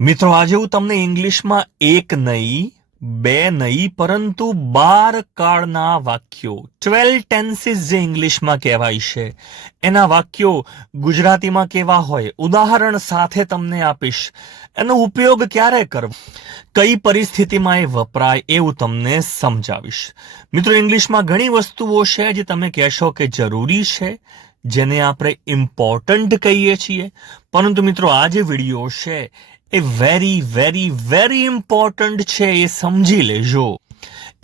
મિત્રો આજે હું તમને ઇંગ્લિશમાં એક નહીં, બે નહીં, પરંતુ 12 કાળના વાક્યો 12 ટેન્સીસ જે ઇંગ્લિશમાં કહેવાય છે એના વાક્યો ગુજરાતીમાં કેવા હોય ઉદાહરણ સાથે તમને આપીશ. એનો ઉપયોગ ક્યારે કરવો, કઈ પરિસ્થિતિમાં એ વપરાય એવું તમને સમજાવીશ. મિત્રો ઇંગ્લિશમાં ઘણી વસ્તુઓ છે જે તમે કહેશો કે જરૂરી છે, જેને આપણે ઇમ્પોર્ટન્ટ કહીએ છીએ, પરંતુ મિત્રો આ જે વિડીયો છે એ વેરી ઇમ્પોર્ટન્ટ છે, એ સમજી લેજો.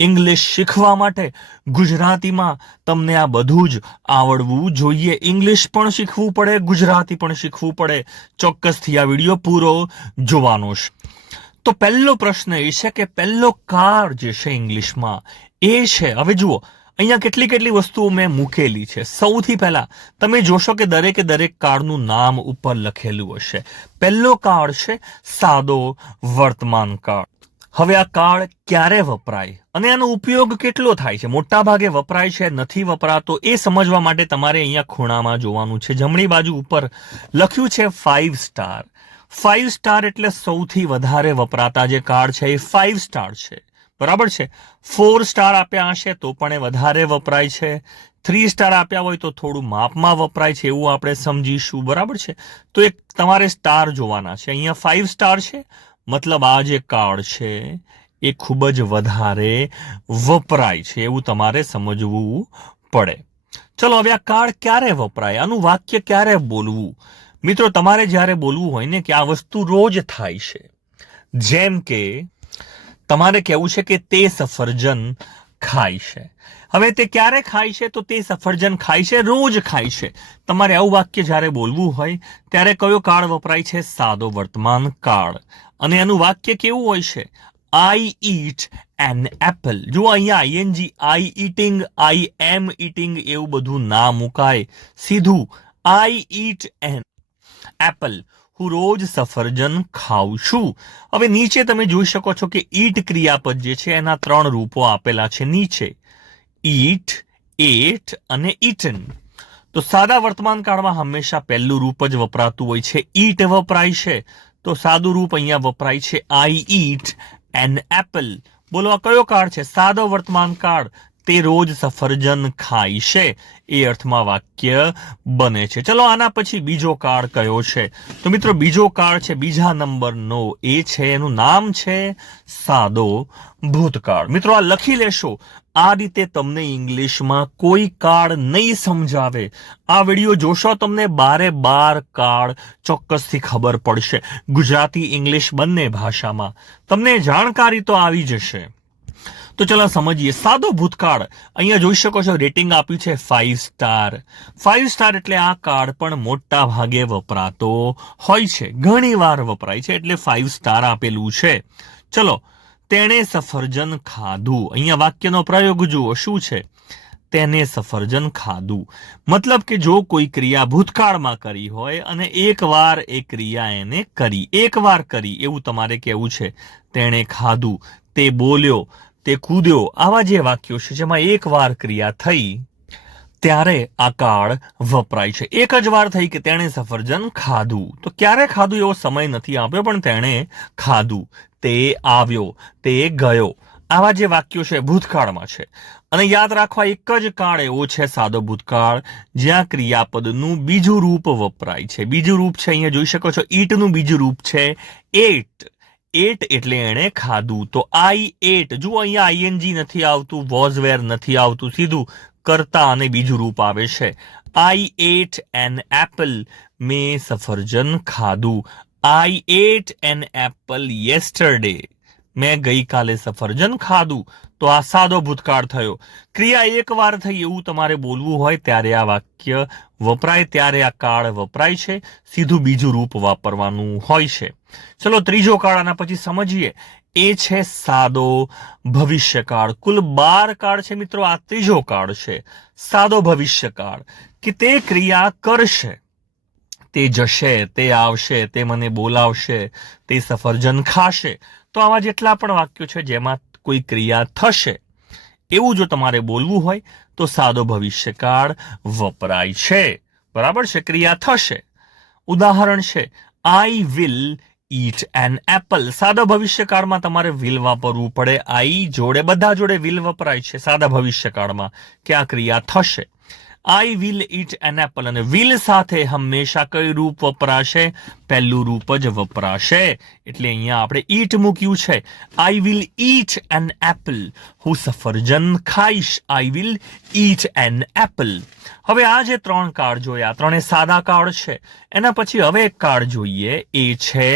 ઇંગ્લિશ શીખવા માટે ગુજરાતીમાં તમને આ બધું જ આવડવું જોઈએ. ઇંગ્લિશ પણ શીખવું પડે, ગુજરાતી પણ શીખવું પડે. ચોક્કસથી આ વિડીયો પૂરો જોવાનો છે. તો પહેલો પ્રશ્ન એ છે કે પહેલો કાળ જે છે ઇંગ્લિશમાં એ છે, હવે જુઓ અહીંયા કેટલી વસ્તુઓ મેં મૂકેલી છે. સૌથી પહેલા તમે જોશો કે દરેક કાળનું નામ ઉપર લખેલું હશે. પહેલો કાળ છે સાદો વર્તમાન કાળ. હવે આ કાળ ક્યારે વપરાય અને આનો ઉપયોગ કેટલો થાય છે, મોટા ભાગે વપરાય છે, નથી વપરાતો, એ સમજવા માટે તમારે અહીંયા ખૂણામાં જોવાનું છે. જમણી બાજુ ઉપર લખ્યું છે 5 સ્ટાર. 5 સ્ટાર એટલે સૌથી વધારે વપરાતા જે કાળ છે એ 5 સ્ટાર છે, બરાબર છે. 4 સ્ટાર આપ્યા હશે તો પણ એ વધારે વપરાય છે. 3 સ્ટાર આપ્યા હોય તો થોડું માપમાં વપરાય છે, એવું આપણે સમજીશું, બરાબર છે. તો એક તમારે સ્ટાર જોવાના છે. અહીંયા 5 સ્ટાર છે, મતલબ આ જે કાળ છે એ ખૂબ જ વધારે વપરાય છે, એવું તમારે સમજવું પડે. ચલો હવે આ કાળ ક્યારે વપરાય, આનું વાક્ય ક્યારે બોલવું. મિત્રો તમારે જ્યારે બોલવું હોય ને કે આ વસ્તુ રોજ થાય છે, જેમ કે તમારે કહેવું છે કે તે સફરજન ખાય છે. હવે તે ક્યારે ખાય છે, તો તે સફરજન ખાય છે, રોજ ખાય છે. તમારે આવું વાક્ય જ્યારે બોલવું હોય ત્યારે કયો કાળ વપરાય છે, સાદો વર્તમાન કાળ. અને એનું વાક્ય કેવું હોય છે, આઈ ઈટ એન એપલ. જુઓ અહીંયા ING, I eating, I am eating એવું બધું ના મુકાય, સીધું આઈ ઈટ એન એપલ. હું રોજ સફરજન ખાઉં છું. હવે નીચે તમે જોઈ શકો છો કે ઈટ ક્રિયાપદ જે છે એના 3 રૂપો આપેલા છે નીચે, ઈટ, એટ અને ઈટન. તો સાદા વર્તમાન કાળમાં હંમેશા પહેલું રૂપ જ વપરાતું હોય છે, ઈટ વપરાય છે. તો સાદું રૂપ અહીંયા વપરાય છે આઈ ઈટ એન એપલ. બોલો આ કયો કાળ છે, સાદો વર્તમાન કાળ. તે રોજ સફરજન ખાય છે, એ અર્થમાં વાક્ય બને છે. ચલો આના પછી બીજો કાળ કયો છે, તો મિત્રો બીજો કાળ છે બીજા નંબરનો, એ છે એનું નામ છે સાદો ભૂતકાળ. મિત્રો આ લખી લેશો, આ રીતે તમને ઇંગ્લિશમાં કોઈ કાળ નહીં સમજાવે. આ વિડીયો જોશો તમને 12 કાળ ચોક્કસથી ખબર પડશે. ગુજરાતી ઇંગ્લિશ બંને ભાષામાં તમને જાણકારી તો આવી જશે. તો ચલો સમજીએ સાદો ભૂતકાળ. અહીંયા જોઈ શકો છો રેટિંગ આપ્યું છે 5 સ્ટાર. 5 સ્ટાર એટલે આ કાળ પણ મોટા ભાગે વપરાતો હોય છે, ઘણી વાર વપરાય છે, એટલે 5 સ્ટાર આપેલું છે. ચલો, તેણે સફરજન ખાધું. અહીંયા વાક્યનો પ્રયોગ જુઓ શું છે, તેને સફરજન ખાધું. મતલબ કે જો કોઈ ક્રિયા ભૂતકાળમાં કરી હોય અને એકવાર એ ક્રિયા એને કરી, એકવાર કરી એવું તમારે કહેવું છે. તેણે ખાધું, તે બોલ્યો, તે કૂદ્યો. આવા જે વાક્યો છે જેમાં એકવાર ક્રિયા થઈ ત્યારે આ કાળ વપરાય છે. એક જ વાર થઈ કે તેણે સફરજન ખાધું, તો ક્યારે ખાધું એવો સમય નથી આપ્યો, પણ તેણે ખાધું. તે આવ્યો, તે ગયો. આવા જે વાક્યો છે ભૂતકાળમાં છે. અને યાદ રાખવા એક જ કાળ એવો છે સાદો ભૂતકાળ જ્યાં ક્રિયાપદનું બીજું રૂપ વપરાય છે. બીજું રૂપ છે અહીંયા જોઈ શકો છો, ઈટનું બીજું રૂપ છે એટ. એટ એટલે એણે ખાધું. તો આઈ એટ, જુઓ અહીંયા આઈએનજી નથી આવતું, વોઝ વેર નથી આવતું, સીધું કર્તા અને બીજું રૂપ આવે છે. આઈ એટ એન એપલ, મેં સફરજન ખાધું. આઈ એટ એન એપલ યેસ્ટરડે, મેં ગઈકાલે સફરજન ખાધું. તો આ સાદો ભૂતકાળ થયો. ક્રિયા એકવાર થઈ એવું તમારે બોલવું હોય ત્યારે આ વાક્ય વપરાય, ત્યારે આ કાળ વપરાય છે. સીધું બીજું રૂપ વાપરવાનું હોય છે. ચલો ત્રીજો કાળ આના પછી સમજીએ, એ છે સાદો ભવિષ્યકાળ. કુલ 12 કાળ છે મિત્રો, આ ત્રીજો કાળ છે સાદો ભવિષ્યકાળ, કે તે ક્રિયા કરશે, તે જશે, તે આવશે, તે મને બોલાવશે, તે સફરજન ખાશે. તો આવા જેટલા પણ વાક્યો છે જેમાં કોઈ ક્રિયા થશે એવું જો તમારે બોલવું હોય તો સાદો ભવિષ્યકાળ વપરાય છે, બરાબર છે. ક્રિયા થશે. ઉદાહરણ છે, I will eat an apple. સાદા ભવિષ્યકાળમાં તમારે will વાપરવું પડે. I જોડે બધા જોડે will વપરાય છે સાદા ભવિષ્યકાળમાં કે આ ક્રિયા થશે. I will eat an apple. અને will સાથે હંમેશા કઈ રૂપ વપરાશે? પહેલું રૂપ જ વપરાશે. એટલે અહીંયા આપણે eat મૂક્યું છે. I will eat an apple. હું સફરજન ખાઈશ. I will eat an apple. હવે આ જે 3 કાર્ડ જોયા, ત્રણે સાદા કાર્ડ છે. એના પછી હવે એક કાર્ડ જોઈએ, એ છે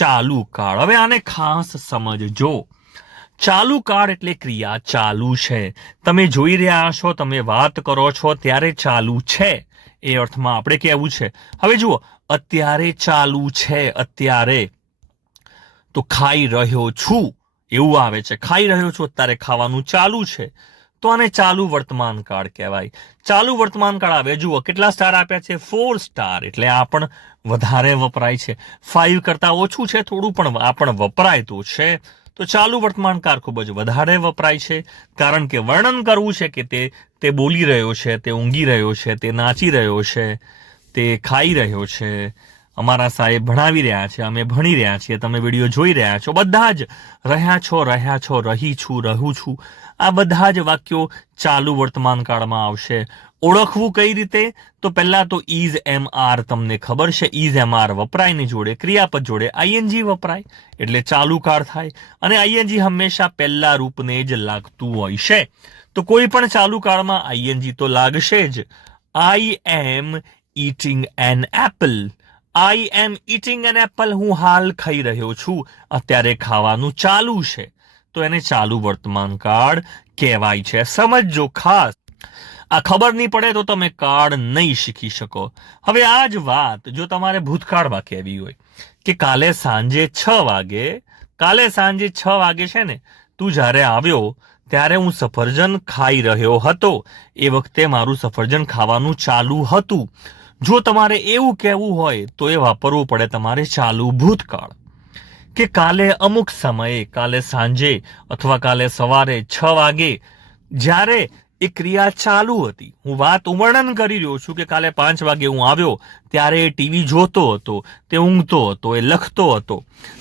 ચાલુ કાર્ડ. હવે આને ખાસ સમજજો. ચાલુ કાર્ડ એટલે ક્રિયા ચાલુ છે. તમે જોઈ રહ્યા છો, તમે વાત કરો છો ત્યારે ચાલુ છે, એ અર્થમાં આપણે કહેવું છે. હવે જુઓ, અત્યારે ચાલુ છે, અત્યારે તો ખાઈ રહ્યો છું એવું આવે છે. ખાઈ રહ્યો છું, અત્યારે ખાવાનું ચાલુ છે, તો આને ચાલુ વર્તમાન કાળ કહેવાય. ચાલુ વર્તમાન કાળ આવે. જુઓ કેટલા સ્ટાર આપ્યા છે? 4 સ્ટાર. એટલે આ પણ વધારે વપરાય છે. 5 કરતા ઓછું છે થોડું, પણ આ પણ વપરાય તો છે. તો ચાલુ વર્તમાન કાળ ખૂબ જ વધારે વપરાય છે, કારણ કે વર્ણન કરવું છે કે તે બોલી રહ્યો છે, તે ઊંઘી રહ્યો છે, તે નાચી રહ્યો છે, તે ખાઈ રહ્યો છે, અમારા સાહેબ ભણાવી રહ્યા છે, અમે ભણી રહ્યા છીએ, તમે વિડીયો જોઈ રહ્યા છો. બધા જ રહ્યા છો, રહી છું, રહું છું, આ બધા જ વાક્યો ચાલુ વર્તમાન કાળમાં આવશે. ઓળખવું કઈ રીતે? તો પહેલા તો ઇઝ એમ આર તમને ખબર છે. ઇઝ એમ આર વપરાય ની જોડે ક્રિયાપદ જોડે આઈએનજી વપરાય એટલે ચાલુ કાળ થાય. અને આઈએનજી હંમેશા પહેલા રૂપને જ લાગતું હોય છે. તો કોઈ પણ ચાલુ કાળમાં આઈએનજી તો લાગશે જ. I am eating an apple. I am eating an apple. હું હાલ ખાઈ રહ્યો છું, અત્યારે ખાવાનું ચાલુ છે, તો એને ચાલુ વર્તમાન કાળ કહેવાય છે. સમજજો ખાસ. આ ખબર નહીં પડે તો તમે કાળ નહીં શીખી શકો. હવે આ જ વાત જો તમારે ભૂતકાળમાં કહેવી હોય કે કાલે સાંજે 6 વાગે છે ને, તું જ્યારે આવ્યો ત્યારે હું સફરજન ખાઈ રહ્યો હતો, એ વખતે મારું સફરજન ખાવાનું ચાલુ હતું. જો તમારે એવું કહેવું હોય તો એ વાપરવું પડે તમારે ચાલુ ભૂતકાળ. કે કાલે અમુક સમયે, કાલે સાંજે અથવા કાલે સવારે 6 વાગે જ્યારે એ ક્રિયા ચાલુ હતી, હું વર્ણન કરી રહ્યો છું કે કાલે 5 વાગે હું આવ્યો ત્યારે એ ટીવી જોતો હતો, તે ઊંઘતો હતો, એ લખતો હતો,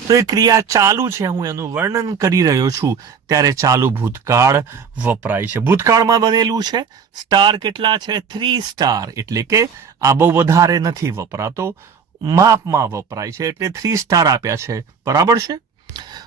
તો એ ક્રિયા ચાલુ છે, હું એનું વર્ણન કરી રહ્યો છું, ત્યારે ચાલુ ભૂતકાળ વપરાય છે. ભૂતકાળમાં બનેલું છે. સ્ટાર કેટલા છે? 3 સ્ટાર. એટલે કે આ બહુ વધારે નથી વપરાતો, માપમાં વપરાય છે, એટલે 3 સ્ટાર આપ્યા છે. બરાબર છે?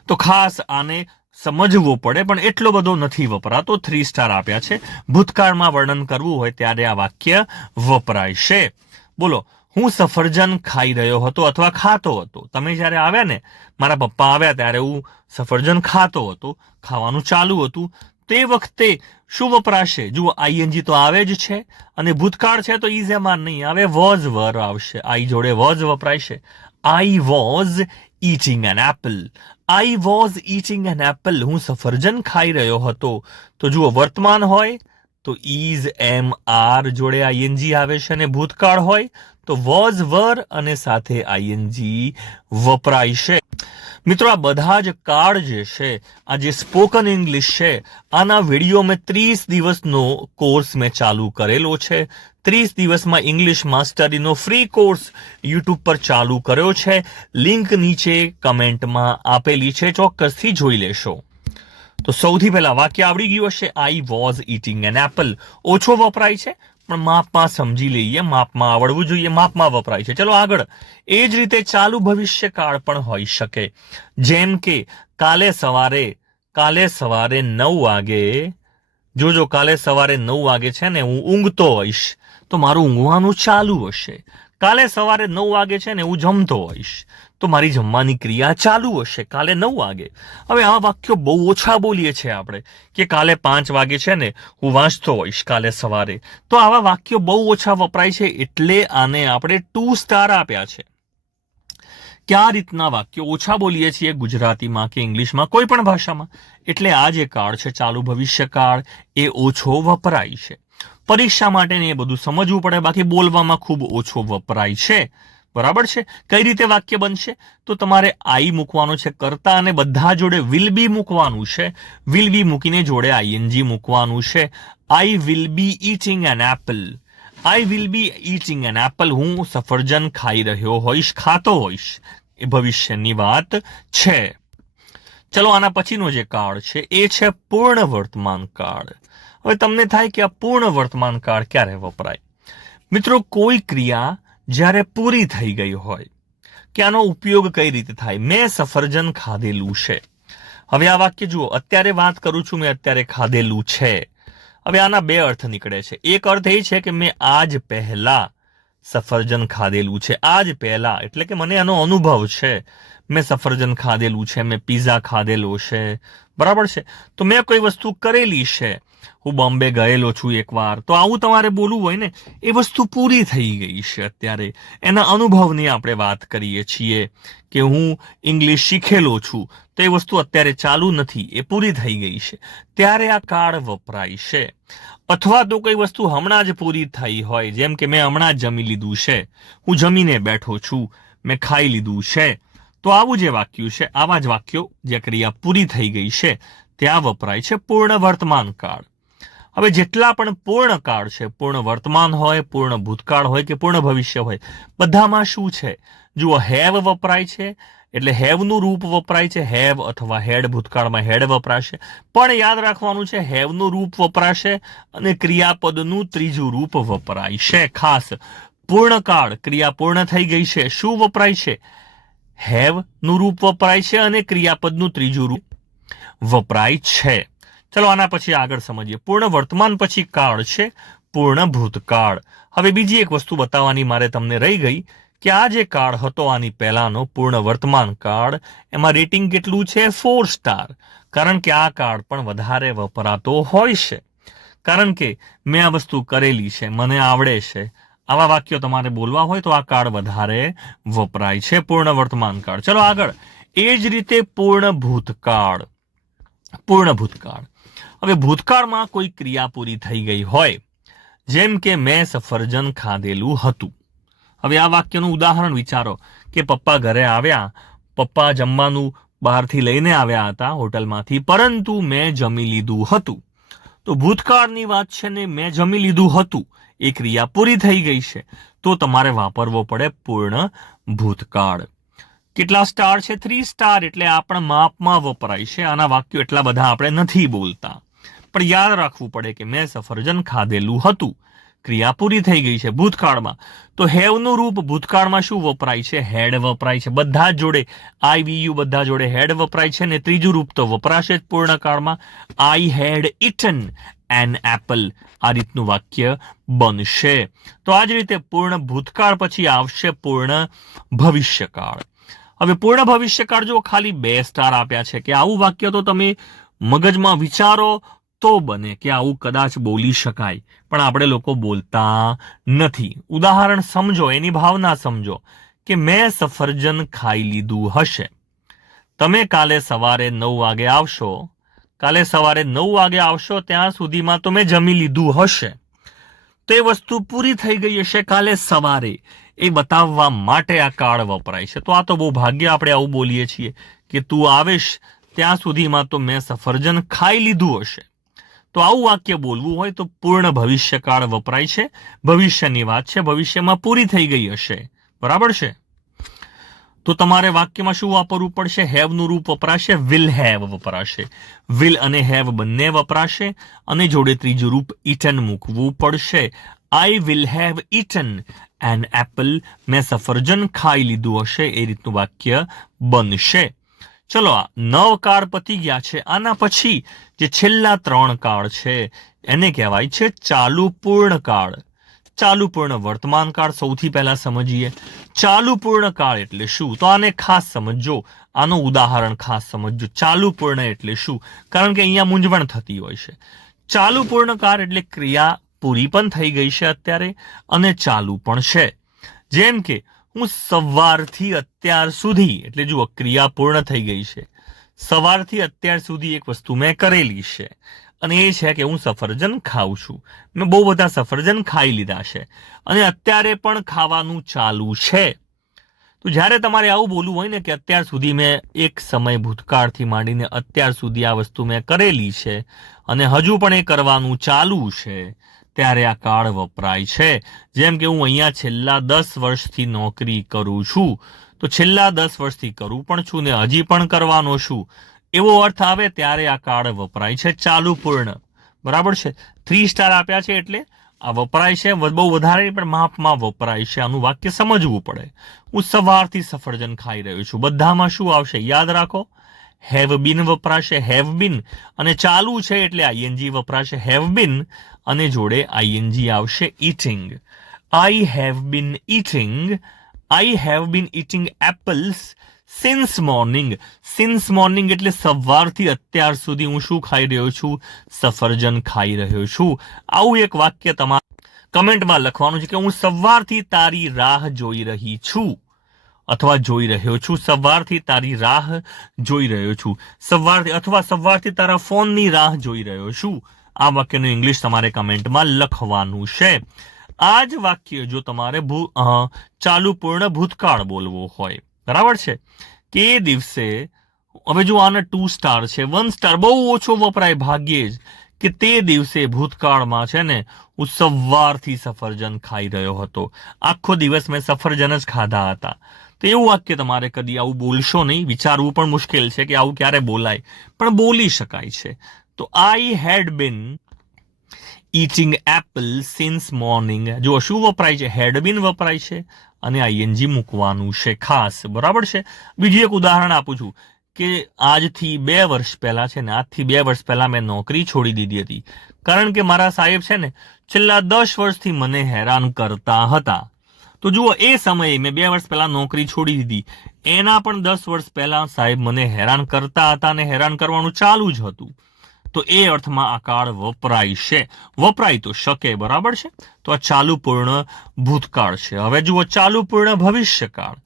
તો ખાસ આને સમજવો પડે, પણ એટલો બધો નથી વપરાતો. 3 સ્ટાર આપ્યા છે. ભૂતકાળમાં વર્ણન કરવું હોય ત્યારે આ વાક્ય વપરાય છે. બોલો, હું સફરજન ખાઈ રહ્યો હતો અથવા ખાતો હતો. તમે જ્યારે આવ્યા ને, મારા પપ્પા આવ્યા ત્યારે હું સફરજન ખાતો હતો, ખાવાનું ચાલુ હતું, તે વખતે શું વપરાશે? જુઓ, આઈએનજી તો આવે જ છે, અને ભૂતકાળ છે તો ઇઝ એમ આર નહીં આવે, વોઝ વર આવશે. આઈ જોડે વોઝ વપરાય છે. I was eating an apple. I was eating an apple. હું સફરજન ખાઈ રહ્યો હતો. તો જુઓ, વર્તમાન હોય તો is am are જોડે આઈએનજી આવે છે, અને ભૂતકાળ હોય તો was were અને સાથે આઈએનજી વપરાય છે. મિત્રો, આ બધા જ કાર્ડ જે છે, આ જે સ્પોકન ઇંગ્લિશ છે, આના વિડીયો મેં 30 દિવસનો કોર્સ મેં ચાલુ કરેલો છે. 30 દિવસમાં ઇંગ્લિશ માસ્ટરીનો ફ્રી કોર્સ યુટ્યુબ પર ચાલુ કર્યો છે. લિંક નીચે કમેન્ટમાં આપેલી છે, ચોક્કસથી જોઈ લેશો. તો સૌથી પહેલા વાક્ય આવડી ગયું હશે. I was eating an Apple. ઓછો વપરાય છે, પણ માપમાં સમજી લઈએ, માપમાં આવડવું જોઈએ, માપમાં વપરાય છે. ચલો આગળ. એ જ રીતે ચાલુ ભવિષ્યકાળ પણ હોઈ શકે. જેમ કે કાલે સવારે 9 વાગે, જોજો, કાલે સવારે 9 વાગે છે ને હું ઊંઘતો હોઈશ, તો મારું ઊંઘવાનું ચાલુ હશે. કાલે સવારે 9 વાગે છે ને હું જમતો હોઈશ, તો મારી જમવાની ક્રિયા ચાલુ હશે કાલે 9 વાગે. હવે આ વાક્યો બહુ ઓછા બોલીએ છીએ આપણે, કે કાલે 5 વાગે છે ને હું વાંચતો હોઈશ કાલે સવારે, તો આવા વાક્યો બહુ ઓછા વપરાય છે, એટલે આને આપણે 2 સ્ટાર આપ્યા છે. કે આ રીતના વાક્યો ઓછા બોલીએ છીએ ગુજરાતીમાં કે ઇંગ્લિશમાં, કોઈ પણ ભાષામાં, એટલે આ જે કાળ છે ચાલુ ભવિષ્યકાળ એ ઓછો વપરાય છે. પરીક્ષા માટે ને એ બધું સમજવું પડે, બાકી બોલવામાં ખૂબ ઓછો વપરાય છે. બરાબર છે? કઈ રીતે વાક્ય બનશે? તો તમારે આઈ મૂકવાનો છે કરતા, અને બધા જોડે વિલ બી મૂકવાનું છે. વિલ બી મૂકીને જોડે આઈએનજી મૂકવાનું છે. I will be eating an apple. I will be eating an apple. હું સફરજન ખાઈ રહ્યો હોઈશ, ખાતો હોઈશ. એ ભવિષ્યની વાત છે. ચલો આના પછીનો જે કાળ છે એ છે પૂર્ણ વર્તમાન કાળ. હવે તમને થાય કે આ પૂર્ણ વર્તમાન કાળ ક્યારે વપરાય? મિત્રો, કોઈ ક્રિયા જ્યારે પૂરી થઈ ગઈ હોય કે આનો ઉપયોગ કઈ રીતે થાય. મેં સફરજન ખાધેલું છે. હવે આ વાક્ય જુઓ, અત્યારે વાત કરું છું મેં અત્યારે ખાધેલું છે. હવે આના બે અર્થ નીકળે છે. એક અર્થ એ છે કે મેં આજ પહેલા સફરજન ખાધેલું છે. આજ પહેલા એટલે કે મને આનો અનુભવ છે. મેં સફરજન ખાધેલું છે, મેં પીઝા ખાધેલો છે, બરાબર છે. તો મેં કોઈ વસ્તુ કરેલી છે. હું બોમ્બે ગયેલો છું એકવાર. તો આવું તમારે બોલવું હોય ને, એ વસ્તુ પૂરી થઈ ગઈ છે અત્યારે. એના અનુભવની આપણે વાત કરીએ છીએ કે હું ઇંગ્લિશ શીખેલો છું, તો એ વસ્તુ અત્યારે ચાલુ નથી, એ પૂરી થઈ ગઈ છે, ત્યારે આ કાળ વપરાય છે. અથવા તો કોઈ વસ્તુ હમણાં જ પૂરી થઈ હોય, જેમ કે મેં હમણાં જ જમી લીધું છે, હું જમીને બેઠો છું, મેં ખાઈ લીધું છે. તો આવું જે વાક્ય છે, આવા જ વાક્યો જે ક્રિયા પૂરી થઈ ગઈ છે ત્યાં વપરાય છે પૂર્ણ વર્તમાન કાળ. હવે જેટલા પણ પૂર્ણ કાળ છે, પૂર્ણ વર્તમાન હોય, પૂર્ણ ભૂતકાળ હોય કે પૂર્ણ ભવિષ્ય હોય, બધામાં શું છે? જુઓ, હેવ વપરાય છે, એટલે હેવનું રૂપ વપરાય છે. હેવ અથવા હેડ, ભૂતકાળમાં હેડ વપરાશે. પણ યાદ રાખવાનું છે, હેવનું રૂપ વપરાશે અને ક્રિયાપદનું ત્રીજું રૂપ વપરાય છે. ખાસ પૂર્ણકાળ, ક્રિયા પૂર્ણ થઈ ગઈ છે, શું વપરાય છે? હેવનું રૂપ વપરાય છે અને ક્રિયાપદનું ત્રીજું રૂપ વપરાય છે. ચલો આના પછી આગળ સમજીએ. પૂર્ણ વર્તમાન પછી કાળ છે પૂર્ણ ભૂતકાળ. હવે બીજી એક વસ્તુ બતાવવાની મારે તમને રહી ગઈ કે આ જે કાળ હતો આની પહેલાનો પૂર્ણ વર્તમાન કાળ, એમાં રેટિંગ કેટલું છે? 4 સ્ટાર. કારણ કે આ કાળ પણ વધારે વપરાતો હોય છે. કારણ કે મેં આ વસ્તુ કરેલી છે, મને આવડે છે. આવા વાક્યો તમારે બોલવા હોય તો આ કાળ વધારે વપરાય છે, પૂર્ણ વર્તમાન કાળ. ચલો આગળ. એ જ રીતે પૂર્ણ ભૂતકાળ. પૂર્ણ ભૂતકાળ. હવે ભૂતકાળમાં કોઈ ક્રિયા પૂરી થઈ ગઈ હોય, જેમ કે મેં સફરજન ખાધેલું હતું. હવે આ વાક્યનું ઉદાહરણ વિચારો કે પપ્પા ઘરે આવ્યા, પપ્પા જમવાનું બહારથી લઈને આવ્યા હતા હોટલમાંથી, પરંતુ મેં જમી લીધું હતું. તો ભૂતકાળની વાત છે ને, મેં જમી લીધું હતું, એ ક્રિયા પૂરી થઈ ગઈ છે, તો તમારે વાપરવો પડે પૂર્ણ ભૂતકાળ. કેટલા સ્ટાર છે? 3 સ્ટાર. એટલે આપણા માપમાં વપરાય છે. આના વાક્યો એટલા બધા આપણે નથી બોલતા, પણ યાદ રાખવું પડે કે મેં સફરજન ખાધેલું હતું, ક્રિયા પૂરી થઈ ગઈ છે ભૂતકાળમાં. તો હેવનું રૂપ ભૂતકાળમાં શું વપરાય છે? હેડ વપરાય છે. બધા જ જોડે IVU, બધા જોડે હેડ વપરાય છે ને ત્રીજું રૂપ તો વપરાશે જ પૂર્ણકાળમાં. આઈ હેડ ઇટન એન એપલ. આ રીતનું વાક્ય બનશે. તો આ જ રીતે પૂર્ણ ભૂતકાળ પછી આવશે પૂર્ણ ભવિષ્યકાળ. હવે પૂર્ણ ભવિષ્યકાળ જો ખાલી 2 સ્ટાર આપ્યા છે કે આવું વાક્ય તો તમે મગજમાં વિચારો તો બને કે આવું કદાચ બોલી શકાય, પણ આપણે લોકો બોલતા નથી. ઉદાહરણ સમજો, એની ભાવના સમજો કે મેં સફરજન ખાઈ લીધું હશે. તમે કાલે સવારે 9 વાગે આવશો, કાલે સવારે 9 વાગે આવશો ત્યાં સુધીમાં તો મેં જમી લીધું હશે. તો એ વસ્તુ પૂરી થઈ ગઈ હશે કાલે સવારે, એ બતાવવા માટે આ કાળ વપરાય છે. તો આ તો બહુ ભાગ્ય આપણે આવું બોલીએ છીએ કે તું આવેશ ત્યાં સુધીમાં તો મેં સફરજન ખાઈ લીધું હશે. તો આવું વાક્ય બોલવું હોય તો પૂર્ણ ભવિષ્યકાળ વપરાય છે. ભવિષ્યની વાત છે, ભવિષ્યમાં પૂરી થઈ ગઈ હશે, બરાબર છે. તો તમારે વાક્યમાં શું વાપરવું પડશે? હેવનું રૂપ વપરાશે, વિલ હેવ વપરાશે. વિલ અને હેવ બંને વપરાશે અને જોડે ત્રીજું રૂપ ઇટન મૂકવું પડશે. I will have eaten an apple. મેં સફરજન ખાઈ લીધું હશે, એ રીતનું વાક્ય બનશે. ચલો, આ 9 કાળ પતી ગયા છે. આના પછી જે છેલ્લા 3 કાળ છે એને કહેવાય છે ચાલુ પૂર્ણ કાળ. ચાલુ પૂર્ણ વર્તમાન કાળ સૌથી પહેલા સમજીએ. ચાલુ પૂર્ણ કાળ એટલે શું? તો આને ખાસ સમજો, આનું ઉદાહરણ ખાસ સમજો. ચાલુ પૂર્ણ એટલે શું? કારણ કે અહીંયા મૂંઝવણ થતી હોય છે. ચાલુ પૂર્ણ કાળ એટલે ક્રિયા પૂરી પણ થઈ ગઈ છે અત્યારે અને ચાલુ પણ છે. જેમ કે હું સવારથી અત્યાર સુધી, એટલે જુઓ ક્રિયા પૂર્ણ થઈ ગઈ છે. સવારથી અત્યાર સુધી એક વસ્તુ મેં કરેલી છે અને એ છે કે હું સફરજન ખાઉં છું. મેં બહુ બધા સફરજન ખાઈ લીધા છે અને અત્યારે પણ ખાવાનું ચાલુ છે. તો જ્યારે તમારે આવું બોલવું હોય ને કે અત્યાર સુધી મેં એક સમય ભૂતકાળથી માંડીને અત્યાર સુધી આ વસ્તુ મેં કરેલી છે અને હજુ પણ એ કરવાનું ચાલુ છે, ત્યારે આ કાળ વપરાય છે. જેમ કે હું અહીંયા છેલ્લા 10 વર્ષથી નોકરી કરું છું, તો છેલ્લા 10 વર્ષથી કરું પણ છું ને હજી પણ કરવાનો છું એવો અર્થ આવે ત્યારે આ કાળ વપરાય છે ચાલુ પૂર્ણ. બરાબર છે. 3 સ્ટાર આપ્યા છે એટલે આ વપરાય છે, બહુ વધારે પણ માપમાં વપરાય છે. આનું વાક્ય સમજવું પડે. હું સવારથી સફરજન ખાઈ રહ્યો છું. બધામાં શું આવશે યાદ રાખો, હેવ બીન વપરાશે, હેવ બીન, અને ચાલુ છે એટલે આઈએનજી વપરાશે, હેવ બીન, અને જોડે આઈએનજી આવશે eating. I have been eating, I have been eating apples since morning. Since morning એટલે સવારથી અત્યાર સુધી હું શું ખાઈ રહ્યો છું? સફરજન ખાઈ રહ્યો છું. આવું એક વાક્ય તમારે કમેન્ટમાં લખવાનું છે કે હું સવારથી તારી રાહ જોઈ રહી છું અથવા જોઈ રહ્યો છું. સવારથી તારી રાહ જોઈ રહ્યો છું, સવારથી, અથવા સવારથી તારા ફોનની રાહ જોઈ રહ્યો છું. આ વાક્યનું ઇંગ્લિશ તમારે કમેન્ટમાં લખવાનું છે. આ જ વાક્ય જો તમારે ચાલુ પૂર્ણ ભૂતકાળ બોલવો હોય, બરાબર છે, કે એ દિવસે, હવે જો આને 2 સ્ટાર છે, 1 સ્ટાર બહુ ઓછો વપરાય ભાગ્યે જ, કે તે દિવસે ભૂતકાળમાં છે ને હું સવારથી સફરજન ખાઈ રહ્યો હતો, આખો દિવસ મેં સફરજન જ ખાધા હતા. તો એવું વાક્ય તમારે કદી આવું બોલશો નહીં. વિચારવું પણ મુશ્કેલ છે કે આવું ક્યારે બોલાય, પણ બોલી શકાય છે. તો આઈ હેડ બીન ઈટિંગ એપલ સિન્સ મોર્નિંગ. જો શું વપરાય છે? હેડ બીન વપરાય છે અને આઈએનજી મૂકવાનું છે ખાસ. બરાબર છે. બીજું એક ઉદાહરણ આપું છું કે આજથી 2 વર્ષ પહેલા છે ને, આજથી 2 વર્ષ પહેલા મેં નોકરી છોડી દીધી હતી, કારણ કે મારા સાહેબ છે ને છેલ્લા 10 વર્ષથી મને હેરાન કરતા હતા. તો જુઓ, એ સમયે મેં 2 વર્ષ પહેલા નોકરી છોડી દીધી, એના પણ 10 વર્ષ પહેલા સાહેબ મને હેરાન કરતા હતા અને હેરાન કરવાનું ચાલુ જ હતું. તો એ અર્થમાં આ કાળ વપરાય છે, વપરાય તો શકે. બરાબર છે. તો આ ચાલુ પૂર્ણ ભૂતકાળ છે. હવે જુઓ, ચાલુ પૂર્ણ ભવિષ્યકાળ.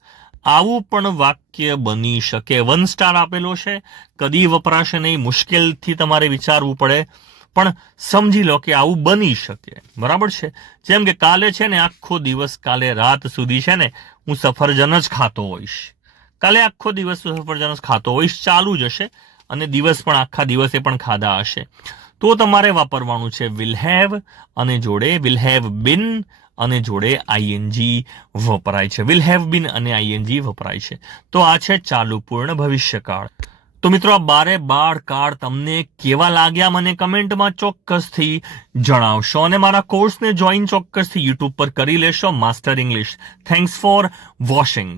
આવું પણ વાક્ય બની શકે. 1 સ્ટાર આપેલો છે, કદી વપરાશે નહીં, મુશ્કેલથી તમારે વિચારવું પડે, પણ સમજી લો કે આવું બની શકે. બરાબર છે. જેમ કે કાલે છે ને આખો દિવસ, કાલે રાત સુધી છે ને હું સફરજન જ ખાતો હોઈશ. કાલે આખો દિવસ સફરજન જ ખાતો હોઈશ, ચાલુ જ હશે, અને દિવસ પણ આખા દિવસે પણ ખાધા હશે. તો તમારે વાપરવાનું છે વિલ હેવ, અને જોડે વિલ હેવ બીન, અને જોડે આઈએનજી વપરાય છે. વિલ હેવ બીન અને આઈએનજી વપરાય છે. તો આ છે ચાલુ પૂર્ણ ભવિષ્યકાળ. તો મિત્રો, આ 12 કાળ તમને કેવા લાગ્યા મને કમેન્ટમાં ચોક્કસથી જણાવશો, અને મારા કોર્સને જોઈન ચોક્કસથી યુટ્યુબ પર કરી લેશો, master English. Thanks for watching.